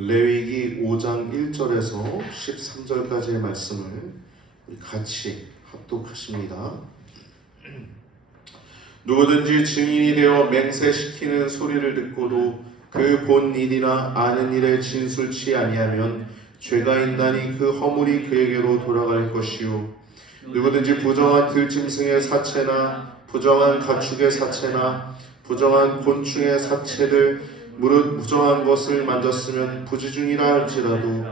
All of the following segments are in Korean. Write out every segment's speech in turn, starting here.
레위기 5장 1절에서 13절까지의 말씀을 우리 같이 합독하십니다. 누구든지 증인이 되어 맹세시키는 소리를 듣고도 그 본 일이나 아는 일에 진술치 아니하면 죄가 있나니 그 허물이 그에게로 돌아갈 것이요, 누구든지 부정한 들짐승의 사체나 부정한 가축의 사체나 부정한 곤충의 사체들 무릇 부정한 것을 만졌으면 부지중이라 할지라도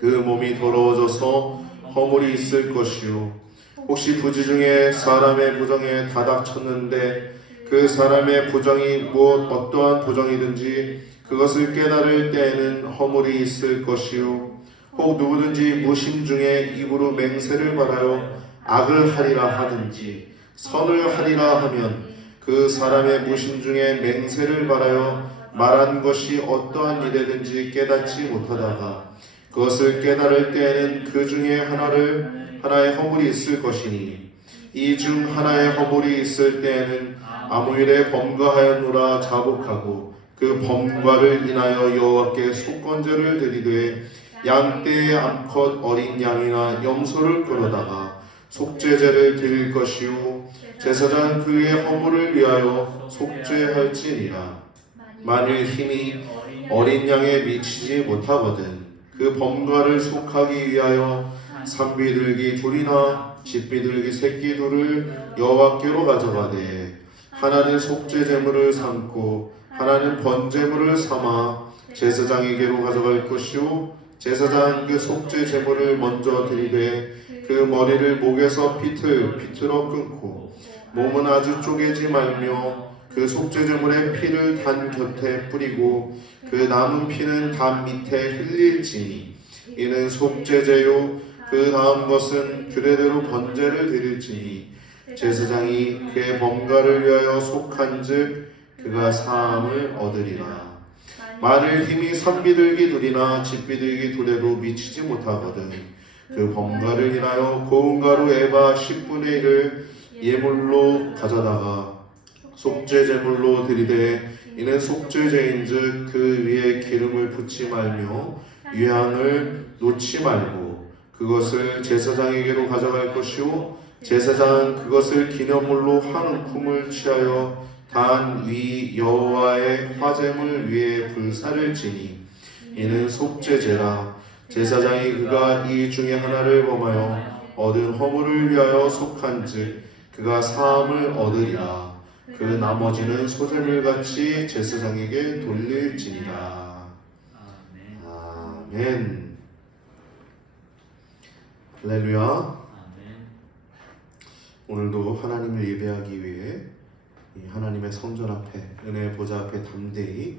그 몸이 더러워져서 허물이 있을 것이요, 혹시 부지중에 사람의 부정에 다닥쳤는데 그 사람의 부정이 무엇 어떠한 부정이든지 그것을 깨달을 때에는 허물이 있을 것이요, 혹 누구든지 무심 중에 입으로 맹세를 말하여 악을 하리라 하든지 선을 하리라 하면 그 사람의 무심 중에 맹세를 말하여 말한 것이 어떠한 일이든지 깨닫지 못하다가 그것을 깨달을 때에는 그 중에 하나의 허물이 있을 것이니, 이 중 하나의 허물이 있을 때에는 아무 일에 범과하였노라 자복하고 그 범과를 인하여 여호와께 속건제를 드리되 양떼의 암컷 어린 양이나 염소를 끌어다가 속죄제를 드릴 것이요, 제사장 그의 허물을 위하여 속죄할지니라. 만일 힘이 어린 양에 미치지 못하거든 그 범과를 속하기 위하여 산비둘기 둘이나 집비둘기 새끼 둘을 여호와께로 가져가되 하나는 속죄제물을 삼고 하나는 번제물을 삼아 제사장에게로 가져갈 것이요, 제사장 그 속죄제물을 먼저 드리되 그 머리를 목에서 비틀어 끊고 몸은 아주 쪼개지 말며 그 속죄제물의 피를 단 곁에 뿌리고 그 남은 피는 담 밑에 흘릴지니 이는 속죄제요, 그 다음 것은 규례대로 번제를 드릴지니 제사장이 그의 범과를 위하여 속한즉 그가 사함을 얻으리라. 만일 힘이 산비둘기 둘이나 집비둘기 둘에도 미치지 못하거든 그 범과를 인하여 고운 가루 에바 10분의 1을 예물로 가져다가 속죄제물로 드리되 이는 속죄제인즉 그 위에 기름을 붓지 말며 유향을 놓지 말고 그것을 제사장에게로 가져갈 것이요, 제사장은 그것을 기념물로 한 움큼을 취하여 단 위 여호와의 화제물 위에 불사를 지니 이는 속죄제라. 제사장이 그가 이 중에 하나를 범하여 얻은 허물을 위하여 속한즉 그가 사함을 얻으리라. 그 나머지는 소재물같이 제사장에게 돌릴지니라. 아멘. 할렐루야. 오늘도 하나님을 예배하기 위해 하나님의 성전 앞에 은혜의 보좌 앞에 담대히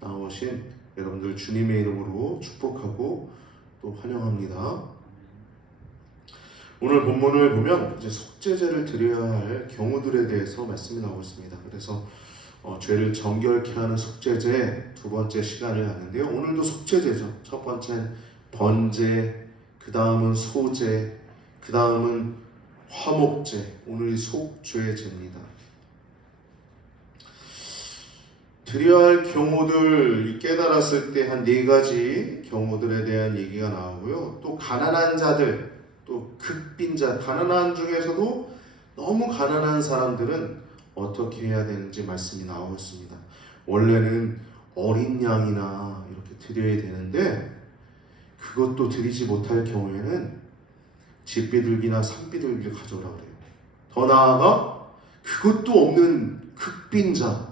나오신 여러분들 주님의 이름으로 축복하고 또 환영합니다. 오늘 본문을 보면 이제 속죄제를 드려야 할 경우들에 대해서 말씀이 나오고 있습니다. 그래서 죄를 정결케 하는 속죄제 두 번째 시간을 갖는데요. 오늘도 속죄제죠. 첫 번째는 번제, 그 다음은 소제, 그 다음은 화목제, 오늘이 속죄제입니다. 드려야 할 경우들 깨달았을 때 한 4가지 경우들에 대한 얘기가 나오고요. 또 가난한 자들, 또 극빈자, 가난한 중에서도 너무 가난한 사람들은 어떻게 해야 되는지 말씀이 나오고 있습니다. 원래는 어린 양이나 이렇게 드려야 되는데 그것도 드리지 못할 경우에는 집비둘기나 산비둘기를 가져오라 그래요. 더 나아가 그것도 없는 극빈자,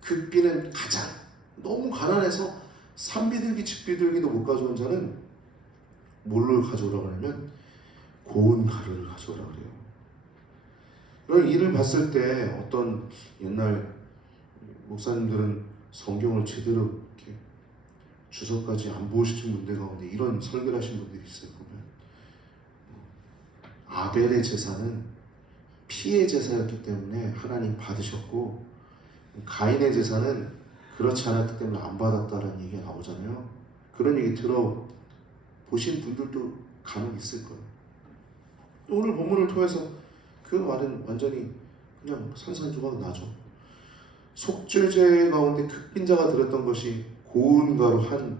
극빈은 가장 너무 가난해서 산비둘기, 집비둘기도 못 가져온 자는 뭘로 가져오라고 하냐면 고운 가루를 가져오라고 그래요. 그럼 이를 봤을 때 어떤 옛날 목사님들은 성경을 제대로 이렇게 주석까지 안 보시는 분들 가운데 이런 설교를 하신 분들이 있어요. 보면 아벨의 제사는 피의 제사였기 때문에 하나님 받으셨고 가인의 제사는 그렇지 않았기 때문에 안 받았다는 얘기가 나오잖아요. 그런 얘기 보신 분들도 간혹 있을 거예요. 오늘 본문을 통해서 그 말은 완전히 그냥 산산조각 나죠. 속죄제 가운데 극빈자가 들었던 것이 고운 가루 한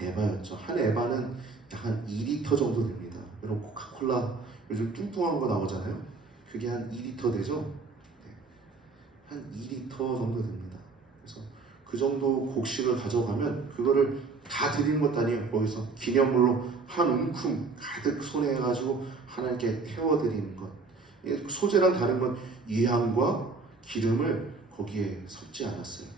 에바였죠. 한 에바는 약 한 2리터 정도 됩니다. 여러분 코카콜라 요즘 뚱뚱한 거 나오잖아요. 그게 한 2리터 되죠? 네. 한 2리터 정도 됩니다. 그래서 그 정도 곡식을 가져가면 그거를 다 드리는 것도 아니에요. 거기서 기념물로 한 움큼 가득 손에 해가지고 하나님께 태워드리는 것. 소재랑 다른 건 유향과 기름을 거기에 섞지 않았어요.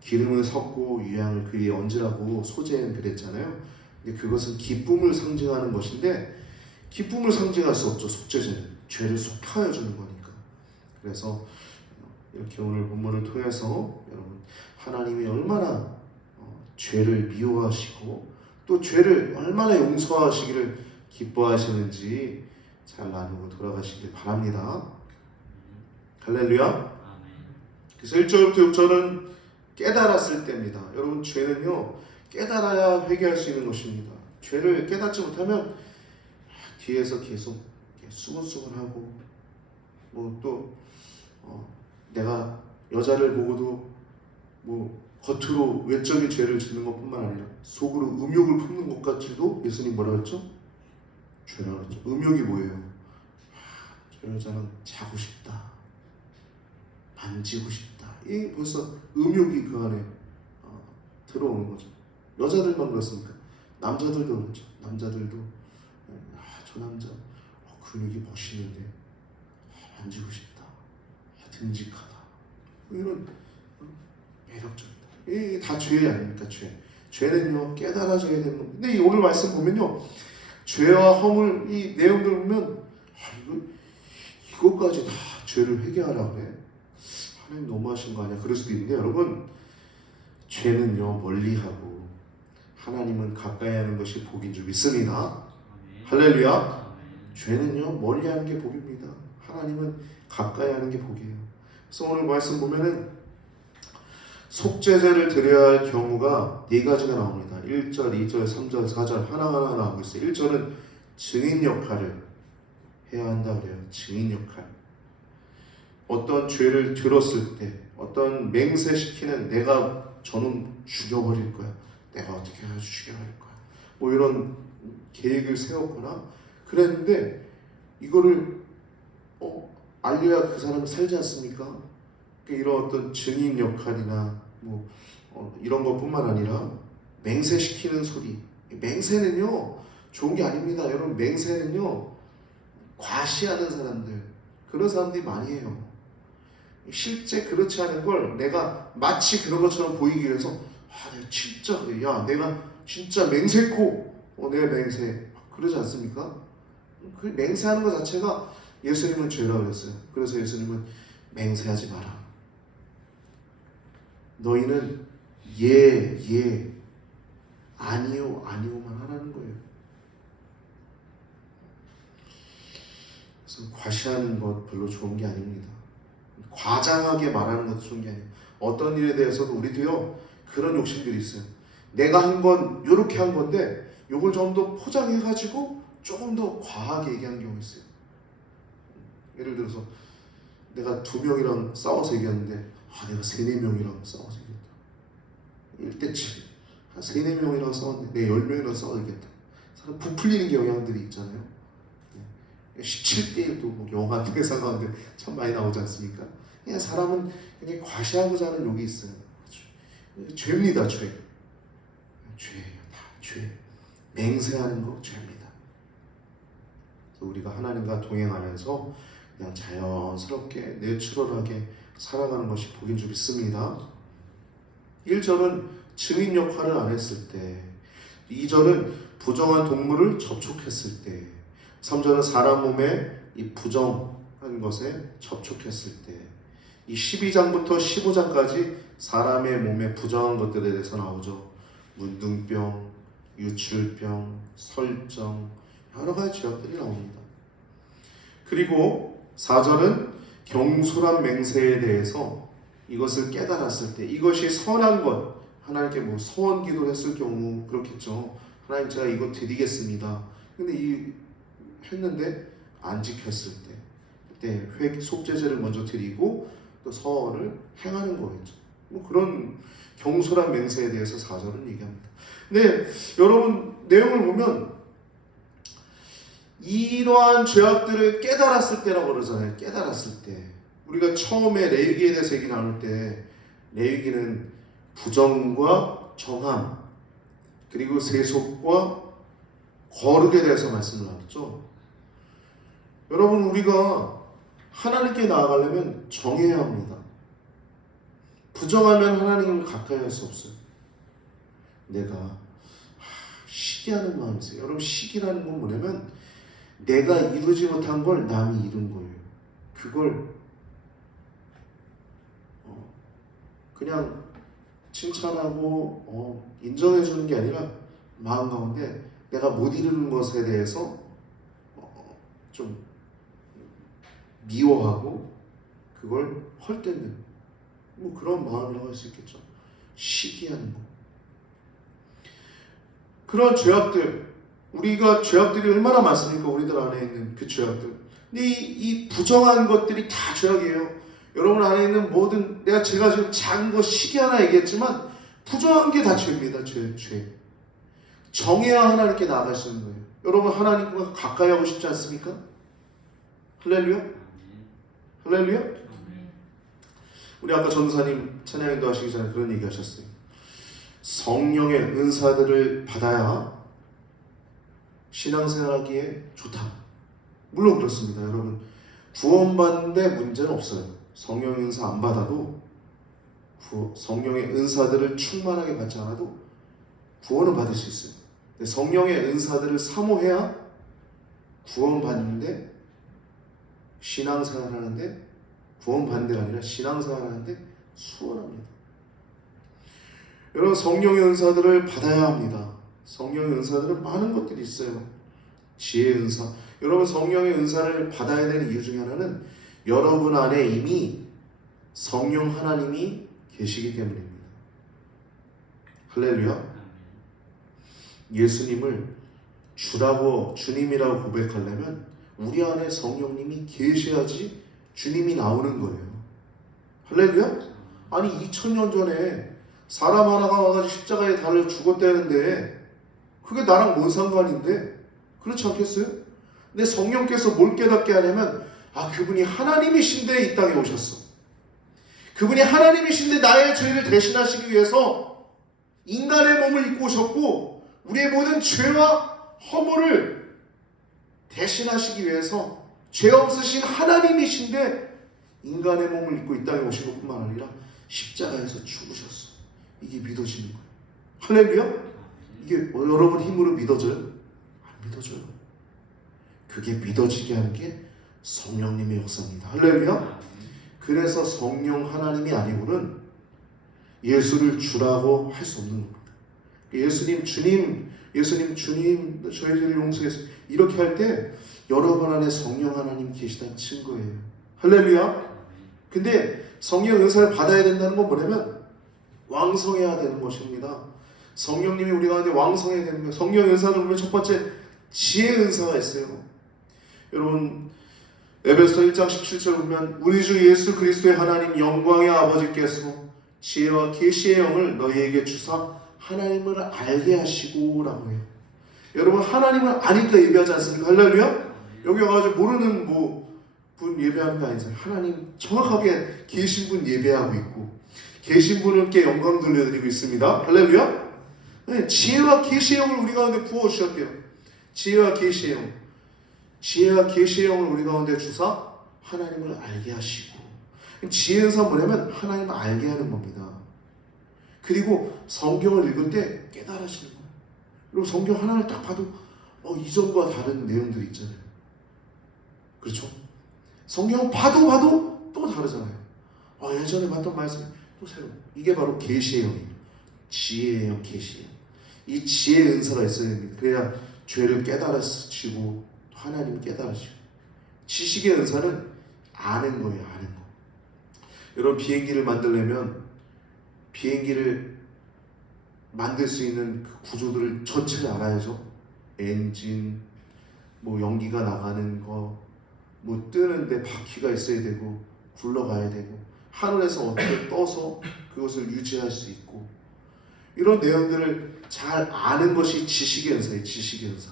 기름을 섞고 유향을 그 위에 얹으라고 소재는 그랬잖아요. 근데 그것은 기쁨을 상징하는 것인데 기쁨을 상징할 수 없죠. 속죄제는 죄를 속하여 주는 거니까. 그래서 이렇게 오늘 본문을 통해서 여러분 하나님이 얼마나 죄를 미워하시고 또 죄를 얼마나 용서하시기를 기뻐하시는지 잘 나누고 돌아가시길 바랍니다. 할렐루야. 그래서 1절부터 6절은 깨달았을 때입니다. 여러분 죄는요 깨달아야 회개할 수 있는 것입니다. 죄를 깨닫지 못하면 뒤에서 계속 수근수근하고 또 내가 여자를 보고도 겉으로 외적인 죄를 짓는 것뿐만 아니라 속으로 음욕을 품는 것까지도 예수님 뭐라 그랬죠? 죄라고 그랬죠. 음욕이 뭐예요? 저 여자랑 자고 싶다, 만지고 싶다. 이 벌써 음욕이 그 안에 들어오는 거죠. 여자들만 그렇습니까? 남자들도 그렇죠. 남자들도 저 남자 근육이 멋있는데 만지고 싶다, 듬직하다, 이런 매력적이다. 이게 다 죄 아닙니까? 죄는요 깨달아져야 되는 겁니다. 근데 오늘 말씀 보면요 죄와 허물 이 내용들 보면 이거까지 다 죄를 회개하라 그래. 하나님 너무하신 거 아니야? 그럴 수도 있는데 여러분 죄는요 멀리하고 하나님은 가까이 하는 것이 복인 줄 믿습니다. 할렐루야. 죄는요 멀리하는 게 복입니다. 하나님은 가까이 하는 게 복이에요. 그래서 오늘 말씀 보면은 속죄제를 드려야 할 경우가 네 가지가 나옵니다. 1절, 2절, 3절, 4절 하나하나 나오고 있어요. 1절은 증인 역할을 해야 한다 그래요. 증인 역할. 어떤 죄를 들었을 때 어떤 맹세시키는 내가 저는 죽여버릴 거야. 내가 어떻게 해서 죽여버릴 거야. 이런 계획을 세웠거나 그랬는데 이거를 알려야 그 사람은 살지 않습니까? 이런 어떤 증인 역할이나 이런 것뿐만 아니라 맹세시키는 소리. 맹세는요 좋은 게 아닙니다. 여러분 진행세는요 과시하는 사람들, 그런 사람들이 많이 해요. 실제 그렇지 않은 걸 내가 마치 그런 것처럼 보이기 위해서 내가 진짜 그래, 야 내가 진짜 맹세코 내가 맹세, 그러지 않습니까? 그 맹세하는 것 자체가 예수님은 죄라고 그랬어요. 그래서 예수님은 맹세하지 마라. 너희는 예, 아니요, 아니요만 하라는 거예요. 그래서 과시하는 것 별로 좋은 게 아닙니다. 과장하게 말하는 것도 좋은 게 아니에요. 어떤 일에 대해서도 우리도요 그런 욕심들이 있어요. 내가 한 건 이렇게 한 건데 요걸 좀 더 포장해가지고 조금 더 과하게 얘기하는 경우 있어요. 예를 들어서 내가 2명이랑 싸워서 얘기하는데 내가 3-4명이랑 싸워서 얘기했다. 1대7 한 3-4명이랑 싸웠는데 내 10명이랑 싸워서 얘기했다. 사람 부풀리는 경향들이 있잖아요. 17대1도 영화 대사 가운데 참 많이 나오지 않습니까? 그냥 사람은 그냥 과시하고자 하는 욕이 있어요. 죄입니다. 죄예요. 다 죄. 맹세하는 거 죄입니다. 그래서 우리가 하나님과 동행하면서 그냥 자연스럽게 내추럴하게 살아가는 것이 복인 줄 믿습니다. 1절은 증인 역할을 안 했을 때, 2절은 부정한 동물을 접촉했을 때, 3절은 사람 몸에 이 부정한 것에 접촉했을 때, 이 12장부터 15장까지 사람의 몸에 부정한 것들에 대해서 나오죠. 문둥병, 유출병, 설정, 여러 가지 죄악들이 나옵니다. 그리고 4절은 경솔한 맹세에 대해서 이것을 깨달았을 때, 이것이 선한 것, 하나님께 소원 기도를 했을 경우 그렇겠죠. 하나님 제가 이거 드리겠습니다. 근데 했는데 안 지켰을 때, 그때 속죄제를 먼저 드리고 또 서원을 행하는 거겠죠. 뭐 그런 경솔한 맹세에 대해서 4절은 얘기합니다. 근데 여러분 내용을 보면 이러한 죄악들을 깨달았을 때라고 그러잖아요. 깨달았을 때. 우리가 처음에 레위기에 대해서 얘기 나눌 때 레위기는 부정과 정함 그리고 세속과 거룩에 대해서 말씀을 나눴죠. 여러분 우리가 하나님께 나아가려면 정해야 합니다. 부정하면 하나님을 가까이 할 수 없어요. 내가 시기하는 마음이 있어요. 여러분 시기라는 건 뭐냐면 내가 이루지 못한 걸 남이 이룬 거예요. 그걸 그냥 칭찬하고 인정해 주는 게 아니라 마음 가운데 내가 못 이루는 것에 대해서 좀 미워하고 그걸 헐뜯는 뭐 그런 마음이라고 할 수 있겠죠. 시기하는 거. 그런 죄악들, 우리가 죄악들이 얼마나 많습니까? 우리들 안에 있는 그 죄악들. 근데 이 부정한 것들이 다 죄악이에요. 여러분 안에 있는 모든, 제가 지금 작은 거 시기 하나 얘기했지만 부정한 게 다 죄입니다. 죄. 정해야 하나님께 나아갈 수 있는 거예요. 여러분 하나님과 가까이 하고 싶지 않습니까? 할렐루야? 할렐루야? 우리 아까 전사님 찬양인도 하시기 전에 그런 얘기 하셨어요. 성령의 은사들을 받아야 신앙생활하기에 좋다. 물론 그렇습니다. 여러분 구원받는데 문제는 없어요. 성령의 은사 안 받아도 성령의 은사들을 충만하게 받지 않아도 구원은 받을 수 있어요. 근데 성령의 은사들을 사모해야 구원받는데 신앙생활하는데 구원받는 데가 아니라 신앙생활하는데 수월합니다. 여러분 성령의 은사들을 받아야 합니다. 성령의 은사들은 많은 것들이 있어요. 지혜의 은사. 여러분 성령의 은사를 받아야 되는 이유 중에 하나는 여러분 안에 이미 성령 하나님이 계시기 때문입니다. 할렐루야. 예수님을 주라고 주님이라고 고백하려면 우리 안에 성령님이 계셔야지 주님이 나오는 거예요. 할렐루야. 아니 2000년 전에 사람 하나가 와가지고 십자가에 달려 죽었다는데 그게 나랑 뭔 상관인데? 그렇지 않겠어요? 근데 성령께서 뭘 깨닫게 하냐면 그분이 하나님이신데 이 땅에 오셨어. 그분이 하나님이신데 나의 죄를 대신하시기 위해서 인간의 몸을 입고 오셨고 우리의 모든 죄와 허물을 대신하시기 위해서 죄 없으신 하나님이신데 인간의 몸을 입고 이 땅에 오신 것뿐만 아니라 십자가에서 죽으셨어. 이게 믿어지는 거예요. 할렐루야? 이게 여러분 힘으로 믿어져요? 안 믿어져요. 그게 믿어지게 하는 게 성령님의 역사입니다. 할렐루야? 그래서 성령 하나님이 아니고는 예수를 주라고 할 수 없는 겁니다. 예수님 주님 저희들을 용서해서 이렇게 할 때 여러분 안에 성령 하나님 계시다는 증거예요. 할렐루야? 근데 성령 은사를 받아야 된다는 건 뭐냐면 왕성해야 되는 것입니다. 성령님이 우리 가운데 왕성해야 되는 거예요. 성령 은사를 보면 첫 번째 지혜 은사가 있어요. 여러분 에베소 1장 17절 보면 우리 주 예수 그리스도의 하나님 영광의 아버지께서 지혜와 계시의 영을 너희에게 주사 하나님을 알게 하시고 라고 해요. 여러분 하나님을 아니까 예배하지 않습니까? 할렐루야? 여기 와가지고 모르는 분 예배하는 거 아니잖아요. 하나님 정확하게 계신 분 예배하고 있고 계신 분께 영광 돌려드리고 있습니다. 할렐루야? 네, 지혜와 계시의 영을 우리 가운데 부어주셨대요. 지혜와 계시의 영. 지혜와 계시의 영을 우리 가운데 주사 하나님을 알게 하시고 지혜의 은사는 뭐냐면 하나님을 알게 하는 겁니다. 그리고 성경을 읽을 때 깨달으시는 거예요. 그리고 성경 하나를 딱 봐도 이전과 다른 내용들이 있잖아요. 그렇죠? 성경 봐도 또 다르잖아요. 예전에 봤던 말씀이 또 새로. 이게 바로 계시의 영이에요. 지혜의 영, 계시의 영. 이 지혜의 은사가 있어야 됩니다. 그래야 죄를 깨달으시고 하나님 깨달으시고. 지식의 은사는 아는 거예요. 아는 거. 여러분 비행기를 만들려면 비행기를 만들 수 있는 그 구조들을 전체를 알아야죠. 엔진, 연기가 나가는 거, 뜨는데 바퀴가 있어야 되고 굴러가야 되고 하늘에서 어떻게 떠서 그것을 유지할 수 있고, 이런 내용들을 잘 아는 것이 지식의 은사예요. 지식의 은사.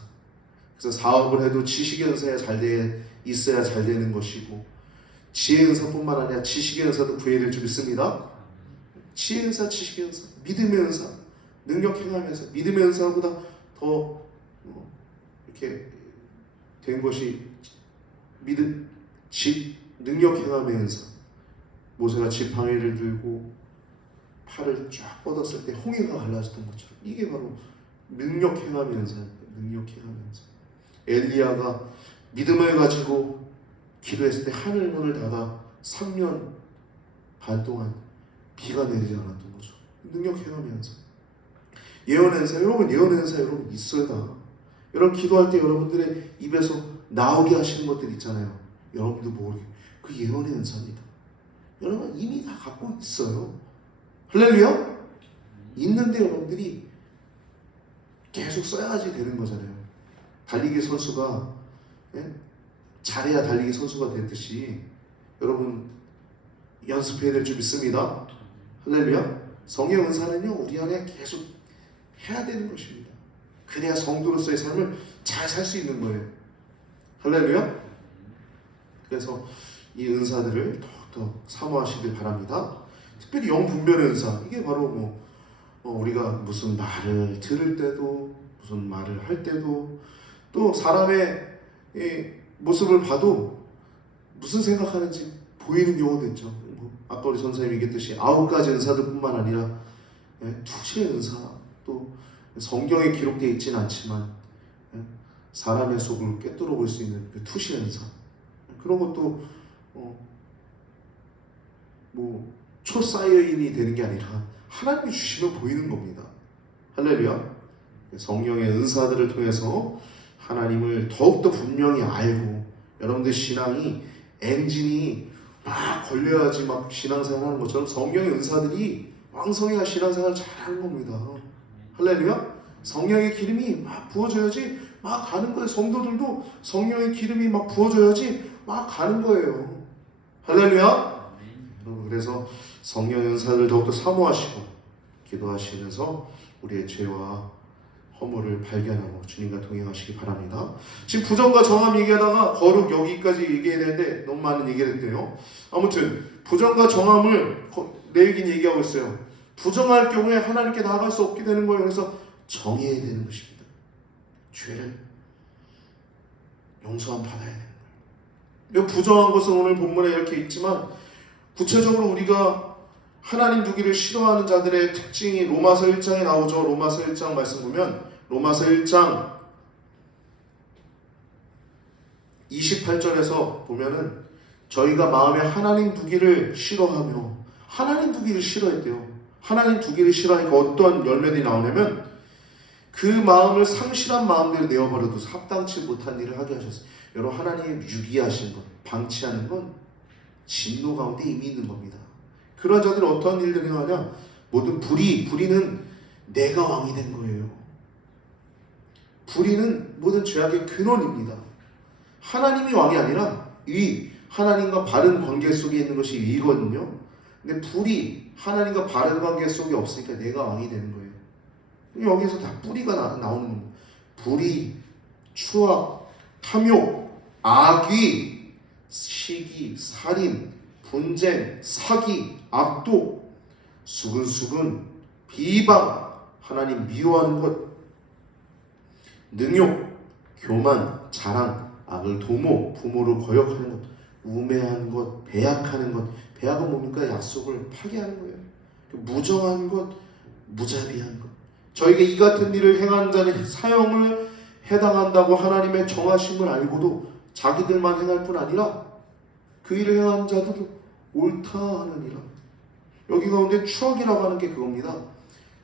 그래서 사업을 해도 지식의 은사야 있어야 잘 되는 것이고, 지혜의 은사뿐만 아니라 지식의 은사도 구해야 될 줄 믿습니다. 지혜의 은사, 지식의 은사, 믿음의 은사, 능력 행함의 은사, 믿음의 은사보다 더 이렇게 된 것이 능력 행함의 은사. 모세가 지팡이를 들고 팔을 쫙 뻗었을 때 홍해가 갈라졌던 것처럼, 이게 바로 능력 행함의 은사입니다. 능력 행함의 은사. 엘리야가 믿음을 가지고 기도했을 때 하늘 문을 닫아 3년 반 동안 비가 내리지 않았던 거죠. 능력 행함의 은사. 예언의 은사, 여러분 예언의 은사 여러분 있어야 다. 여러분 기도할 때 여러분들의 입에서 나오게 하시는 것들 있잖아요. 여러분도 모르게 그 예언의 은사입니다. 여러분 이미 다 갖고 있어요. 할렐루야? 있는데 여러분들이 계속 써야지 되는 거잖아요. 달리기 선수가 잘해야 달리기 선수가 되듯이 여러분 연습해야 될 줄 믿습니다. 할렐루야? 성의 은사는요 우리 안에 계속 해야 되는 것입니다. 그래야 성도로서의 삶을 잘 살 수 있는 거예요. 할렐루야? 그래서 이 은사들을 더욱더 사모하시길 바랍니다. 특별히 영분별의 은사, 이게 바로 우리가 무슨 말을 들을 때도, 무슨 말을 할 때도, 또 사람의 모습을 봐도 무슨 생각하는지 보이는 경우도 있죠. 아까 우리 전사님이 얘기했듯이 9가지 은사들뿐만 아니라 투시의 은사, 또 성경에 기록되어 있지는 않지만 사람의 속을 꿰뚫어 볼 수 있는 그 투시의 은사, 그런 것도 초사이어인이 되는 게 아니라 하나님이 주시면 보이는 겁니다. 할렐루야. 성령의 은사들을 통해서 하나님을 더욱더 분명히 알고, 여러분들 신앙이 엔진이 막 걸려야지 막 신앙생활 하는 것처럼 성령의 은사들이 왕성해야 신앙생활을 잘하는 겁니다. 할렐루야. 성령의 기름이 막 부어져야지 막 가는 거예요. 성도들도 성령의 기름이 막 부어져야지 막 가는 거예요. 할렐루야. 그래서 성령의 은사를 더욱더 사모하시고 기도하시면서 우리의 죄와 허물을 발견하고 주님과 동행하시기 바랍니다. 지금 부정과 정함 얘기하다가 거룩 여기까지 얘기해야 되는데 너무 많은 얘기를 했네요. 아무튼 부정과 정함을 레위기는 얘기하고 있어요. 부정할 경우에 하나님께 나아갈 수 없게 되는 거예요. 그래서 정해야 되는 것입니다. 죄를 용서함 받아야 되는 거예요. 부정한 것은 오늘 본문에 이렇게 있지만 구체적으로 우리가 하나님 두기를 싫어하는 자들의 특징이 로마서 1장에 나오죠. 로마서 1장 말씀 보면 로마서 1장 28절에서 보면은 저희가 마음에 하나님 두기를 싫어하며, 하나님 두기를 싫어했대요. 하나님 두기를 싫어하니까 어떤 열매들이 나오냐면 그 마음을 상실한 마음대로 내어버려도 합당치 못한 일을 하게 하셨어요. 여러분 하나님이 유기하신 것, 방치하는 건 진노 가운데 이미 있는 겁니다. 그런 자들이 어떠한 일들을 행하냐? 모든 불의는 내가 왕이 된 거예요. 불의는 모든 죄악의 근원입니다. 하나님이 왕이 아니라 하나님과 바른 관계 속에 있는 것이 의거든요. 근데 불의, 하나님과 바른 관계 속에 없으니까 내가 왕이 되는 거예요. 여기서 다 뿌리가 나오는 겁니다. 불의, 추악, 탐욕, 악의, 시기, 살인, 분쟁, 사기, 악독, 수근수근, 비방, 하나님 미워하는 것, 능욕, 교만, 자랑, 악을 도모, 부모를 거역하는 것, 우매한 것, 배약하는 것. 배약은 뭡니까? 약속을 파기하는 거예요. 무정한 것, 무자비한 것. 저에게 이 같은 일을 행하는 자는 사형을 해당한다고 하나님의 정하심을 알고도 자기들만 행할 뿐 아니라 그 일을 행하는 자들도 옳다 하느니라. 여기 가운데 추악이라고 하는 게 그겁니다.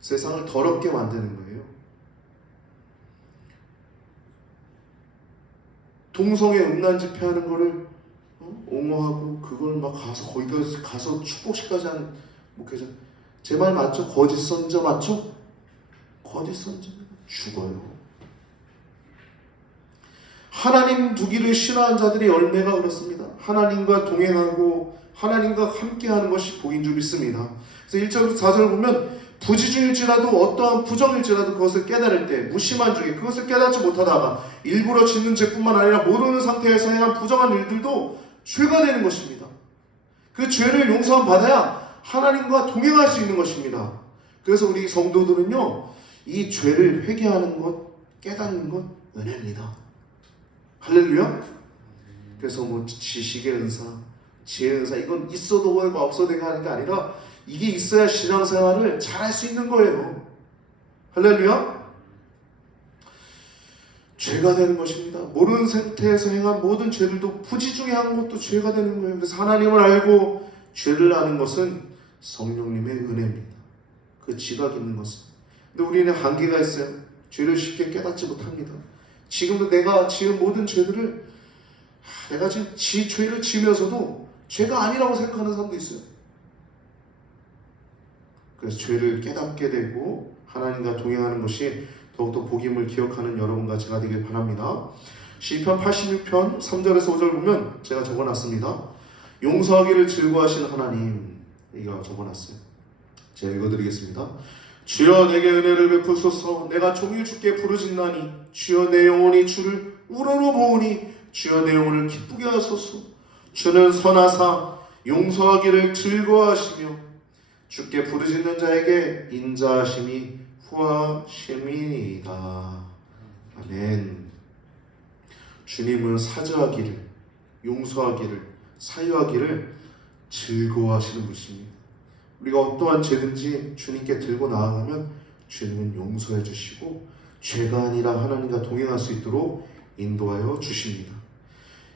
세상을 더럽게 만드는 거예요. 동성애 음란 집회하는 거를 옹호하고 그걸 막 거기 가서 축복식까지 하는 목회자. 제 말 맞죠? 거짓 선자 맞죠? 거짓 선자는 죽어요. 하나님 두기를 싫어하는 자들의 열매가 그렇습니다. 하나님과 동행하고 하나님과 함께하는 것이 복인 줄 믿습니다. 그래서 1절부터 4절 보면 부지중일지라도 어떠한 부정일지라도 그것을 깨달을 때 무심한 중에 그것을 깨닫지 못하다가 일부러 짓는 죄뿐만 아니라 모르는 상태에서 행한 부정한 일들도 죄가 되는 것입니다. 그 죄를 용서함 받아야 하나님과 동행할 수 있는 것입니다. 그래서 우리 성도들은요, 이 죄를 회개하는 것, 깨닫는 것 은혜입니다. 할렐루야. 그래서 뭐 지식의 은사, 지혜의 은사 이건 있어도 되고 없어도 되고 하는 게 아니라 이게 있어야 신앙생활을 잘할 수 있는 거예요. 할렐루야. 죄가 되는 것입니다. 모르는 상태에서 행한 모든 죄들도 부지중에 한 것도 죄가 되는 거예요. 그래서 하나님을 알고 죄를 아는 것은 성령님의 은혜입니다. 그 지각 있는 것은. 근데 우리는 한계가 있어요. 죄를 쉽게 깨닫지 못합니다. 지금도 내가 지은 모든 죄들을 내가 지금 죄를 지으면서도 죄가 아니라고 생각하는 사람도 있어요. 그래서 죄를 깨닫게 되고 하나님과 동행하는 것이 더욱더 복임을 기억하는 여러분과 제가 되길 바랍니다. 시편 86편 3절에서 5절 보면 제가 적어놨습니다. 용서하기를 즐거워하신 하나님, 이거 적어놨어요. 제가 읽어드리겠습니다. 주여 내게 은혜를 베푸소서. 내가 종일 주께 부르짖나니 주여 내 영혼이 주를 우러러 보으니 주여 내 영혼을 기쁘게 하소서. 주는 선하사 용서하기를 즐거워하시며 주께 부르짖는 자에게 인자하심이 후하심이니이다. 아멘. 주님은 사죄하기를, 용서하기를, 사유하기를 즐거워하시는 분이십니다. 우리가 어떠한 죄든지 주님께 들고 나아가면 주님은 용서해 주시고 죄가 아니라 하나님과 동행할 수 있도록 인도하여 주십니다.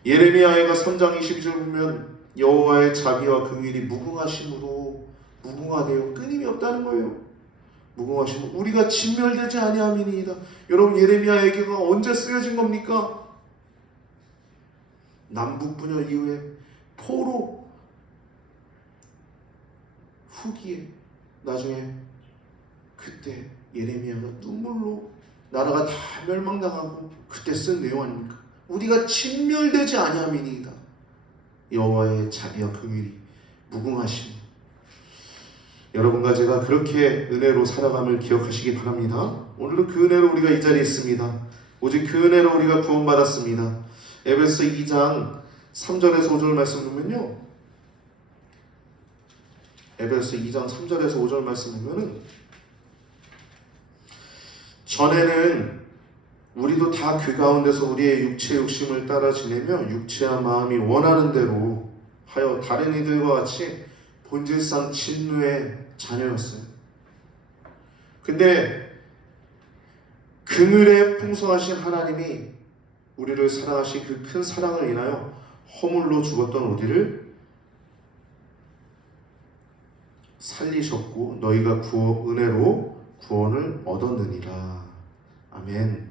예레미야가 3장 22절 보면 여호와의 자비와 긍휼이 무궁하심으로, 무궁하대요. 끊임이 없다는 거예요. 무궁하심으로 우리가 진멸되지 아니함이니이다. 여러분, 예레미야 얘기가 언제 쓰여진 겁니까? 남북분열 이후에 포로 후기에 나중에 그때 예레미야가 눈물로 나라가 다 멸망당하고 그때 쓴 내용 아닙니까? 우리가 진멸되지 아니함이니이다. 여호와의 자비와 긍휼이 무궁하심. 여러분과 제가 그렇게 은혜로 살아감을 기억하시기 바랍니다. 오늘도 그 은혜로 우리가 이 자리에 있습니다. 오직 그 은혜로 우리가 구원받았습니다. 에베소 2장 3절에서 5절 말씀 보면요, 에베소 2장 3절에서 5절 말씀 보면은 전에는 우리도 다 그 가운데서 우리의 육체의 욕심을 따라 지내며 육체와 마음이 원하는 대로 하여 다른 이들과 같이 본질상 진노의 자녀였어요. 근데 긍휼에 풍성하신 하나님이 우리를 사랑하신 그 큰 사랑을 인하여 허물로 죽었던 우리를 살리셨고 너희가 은혜로 구원을 얻었느니라. 아멘.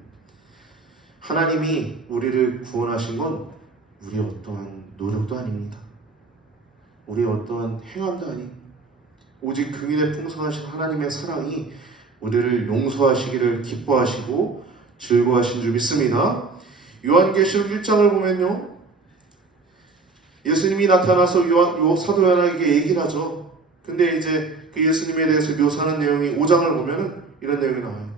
하나님이 우리를 구원하신 건 우리의 어떠한 노력도 아닙니다. 우리의 어떠한 행함도 아닙니다. 오직 긍휼에 풍성하신 하나님의 사랑이 우리를 용서하시기를 기뻐하시고 즐거워하신 줄 믿습니다. 요한계시록 1장을 보면요, 예수님이 나타나서 사도 요한에게 얘기를 하죠. 근데 이제 그 예수님에 대해서 묘사하는 내용이 5장을 보면은 이런 내용이 나와요.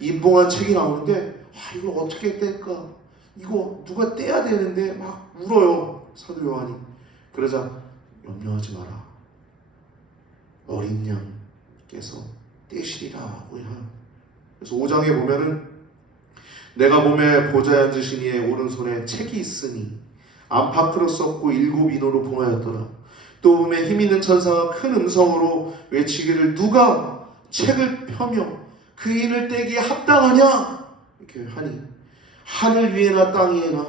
인봉한 책이 나오는데 이걸 어떻게 뗄까? 이거 누가 떼야 되는데 막 울어요, 사도 요한이. 그러자 염려하지 마라. 어린 양께서 떼시리라. 그래서 5장에 보면은 내가 몸에 보좌에 앉으신 이의 오른손에 책이 있으니 안팎으로 썼고 7 인으로 봉하였더라. 또 몸에 힘 있는 천사가 큰 음성으로 외치기를 누가 책을 펴며 그 인을 떼기에 합당하냐? 이렇게 하니 하늘 위에나 땅 위에나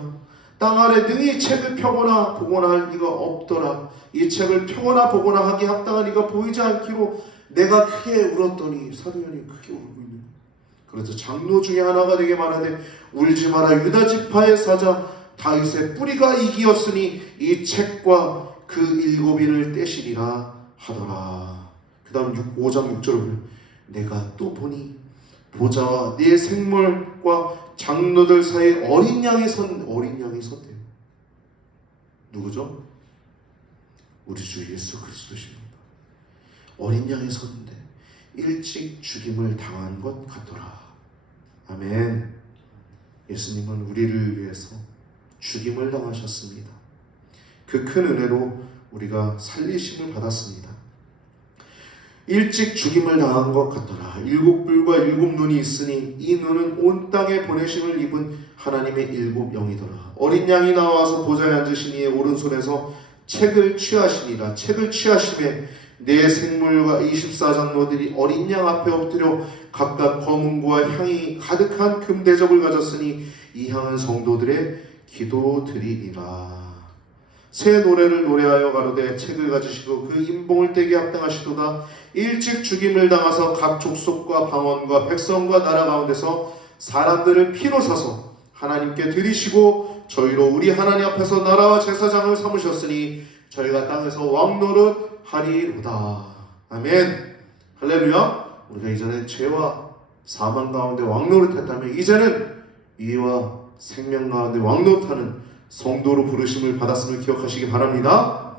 땅 아래 능히 책을 펴거나 보거나 할 이가 없더라. 이 책을 펴거나 보거나 하기에 합당한 이가 보이지 않기로 내가 크게 울었더니, 사도 요한이 크게 울고 있는 거예요. 그래서 장로 중에 하나가 되게 말하되 울지 마라. 유다 지파의 사자 다윗의 뿌리가 이기었으니 이 책과 그 7인을 떼시리라 하더라. 그 다음 5장 6절을 보면 내가 또 보니 보좌와 네 생물과 장로들 사이에 어린 양이 섰대요. 누구죠? 우리 주 예수 그리스도십니다. 어린 양이 섰는데 일찍 죽임을 당한 것 같더라. 아멘. 예수님은 우리를 위해서 죽임을 당하셨습니다. 그 큰 은혜로 우리가 살리심을 받았습니다. 일찍 죽임을 당한 것 같더라. 일곱 뿔과 일곱 눈이 있으니 이 눈은 온 땅에 보내심을 입은 하나님의 일곱 영이더라. 어린 양이 나와서 보좌에 앉으신 이의 오른손에서 책을 취하시니라. 책을 취하심에 네 생물과 24장로들이 어린 양 앞에 엎드려 각각 검은고와 향이 가득한 금 대접을 가졌으니 이 향은 성도들의 기도드리니라. 새 노래를 노래하여 가로되 책을 가지시고 그 인봉을 떼게 합당하시도다. 일찍 죽임을 당하서 각 족속과 방언과 백성과 나라 가운데서 사람들을 피로 사서 하나님께 드리시고 저희로 우리 하나님 앞에서 나라와 제사장을 삼으셨으니 저희가 땅에서 왕노릇 하리로다. 아멘. 할렐루야. 우리가 이전에 죄와 사망 가운데 왕노릇했다면 이제는 의와 생명 가운데 왕노릇하는 성도로 부르심을 받았음을 기억하시기 바랍니다.